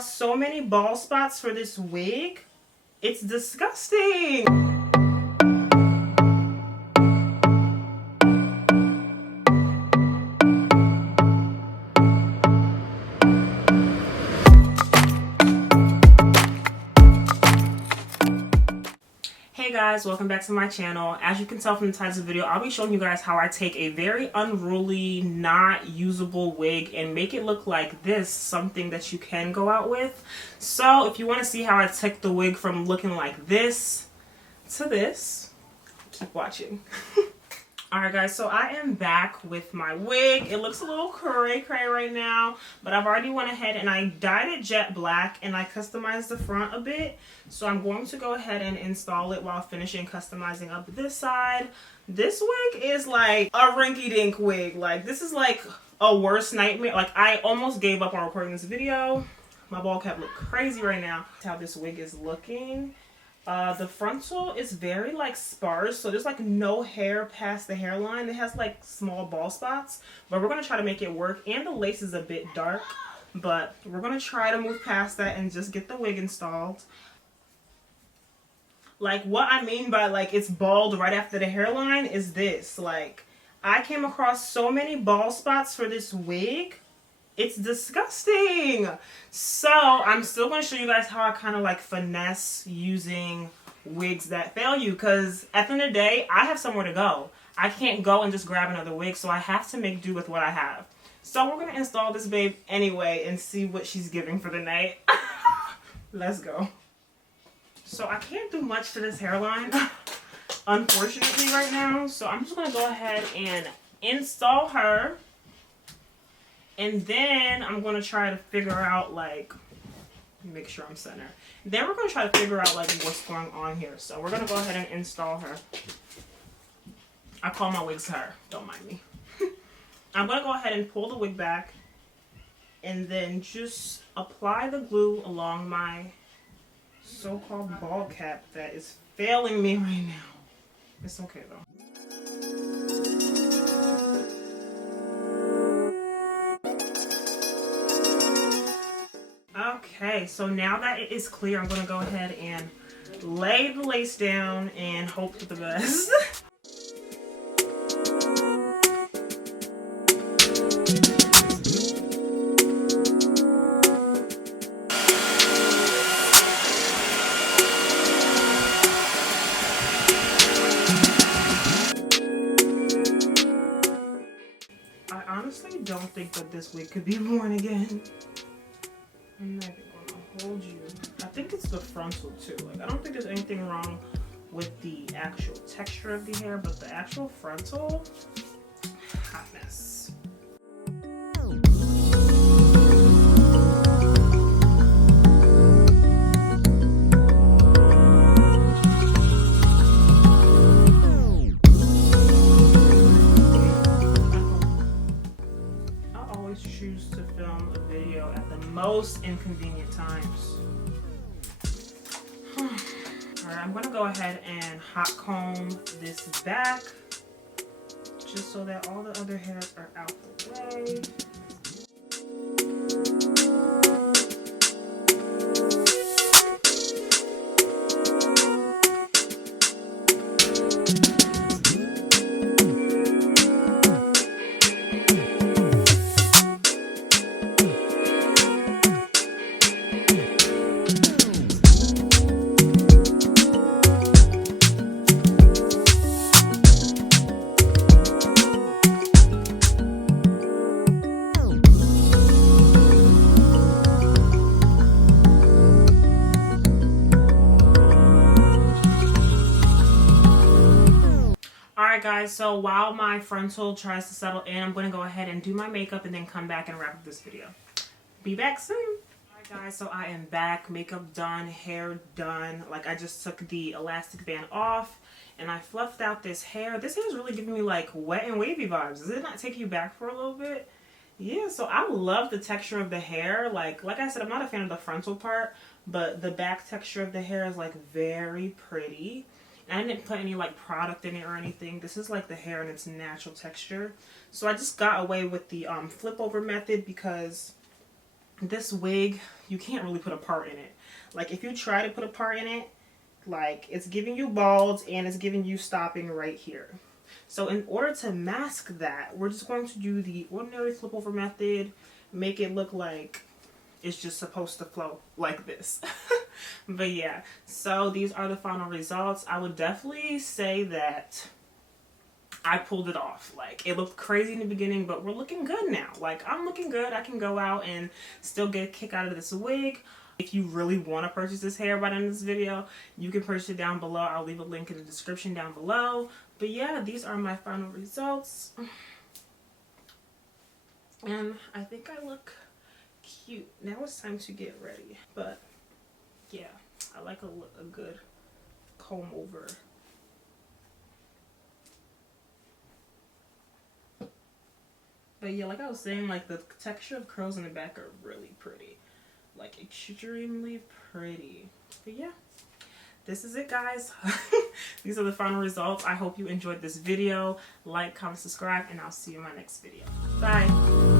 So many bald spots for this wig. It's disgusting. Hey guys, welcome back to my channel. As you can tell from the title of the video, I'll be showing you guys how I take a very unruly, not usable wig and make it look like this, something that you can go out with. So if you want to see how I took the wig from looking like this to this, keep watching. Alright guys, so I am back with my wig. It looks a little cray right now, but I've already went ahead and I dyed it jet black and I customized the front a bit. So I'm going to go ahead and install it while finishing customizing up this side. This wig is like a rinky-dink wig. Like, this is like a worst nightmare. Like, I almost gave up on recording this video. My bald cap look crazy right now. That's how this wig is looking. The frontal is very like sparse, so there's like no hair past the hairline. It has like small bald spots, but we're going to try to make it work. And the lace is a bit dark, but we're going to try to move past that and just get the wig installed. Like, what I mean by like it's bald right after the hairline is this. Like, I came across so many bald spots for this wig. It's disgusting. So I'm still going to show you guys how I kind of like finesse using wigs that fail you, because at the end of the day, I have somewhere to go. I can't go and just grab another wig, so I have to make do with what I have. So we're going to install this babe anyway and see what she's giving for the night. Let's go. So I can't do much to this hairline, unfortunately, right now. So I'm just going to go ahead and install her. And then I'm going to try to figure out, like, make sure I'm centered. Then we're going to try to figure out, like, what's going on here. So we're going to go ahead and install her. I call my wigs her. Don't mind me. I'm going to go ahead and pull the wig back. And then just apply the glue along my so-called bald cap that is failing me right now. It's okay, though. Okay, so now that it is clear, I'm going to go ahead and lay the lace down and hope for the best. I honestly don't think that this wig could be worn again. I'm not even gonna hold you. I think it's the frontal too. Like, I don't think there's anything wrong with the actual texture of the hair, but the actual frontal, hot mess. Choose to film a video at the most inconvenient times. Alright, I'm gonna go ahead and hot comb this back just so that all the other hairs are out the way. Alright guys, so while my frontal tries to settle in, I'm going to go ahead and do my makeup and then come back and wrap up this video. Be back soon. Alright guys, so I am back. Makeup done, hair done. Like, I just took the elastic band off and I fluffed out this hair. This hair is really giving me like wet and wavy vibes. Does it not take you back for a little bit? Yeah, so I love the texture of the hair. Like I said, I'm not a fan of the frontal part, but the back texture of the hair is like very pretty. And I didn't put any like product in it or anything. This is like the hair in its natural texture. So I just got away with the flip over method because this wig you can't really put a part in it. Like if you try to put a part in it, like it's giving you bald and it's giving you stopping right here. So in order to mask that, we're just going to do the ordinary flip over method, make it look like it's just supposed to flow like this. But yeah, so these are the final results. I would definitely say that I pulled it off. Like it looked crazy in the beginning, but we're looking good now. Like I'm looking good. I can go out and still get a kick out of this wig. If you really want to purchase this hair by the end of this video, you can purchase it down below. I'll leave a link in the description down below. But yeah, these are my final results. And I think I look cute. Now it's time to get ready. But yeah, I like a good comb over. But yeah, like I was saying, like the texture of curls in the back are really pretty. Like extremely pretty. But yeah, this is it, guys. These are the final results. I hope you enjoyed this video. Like, comment, subscribe, and I'll see you in my next video. Bye.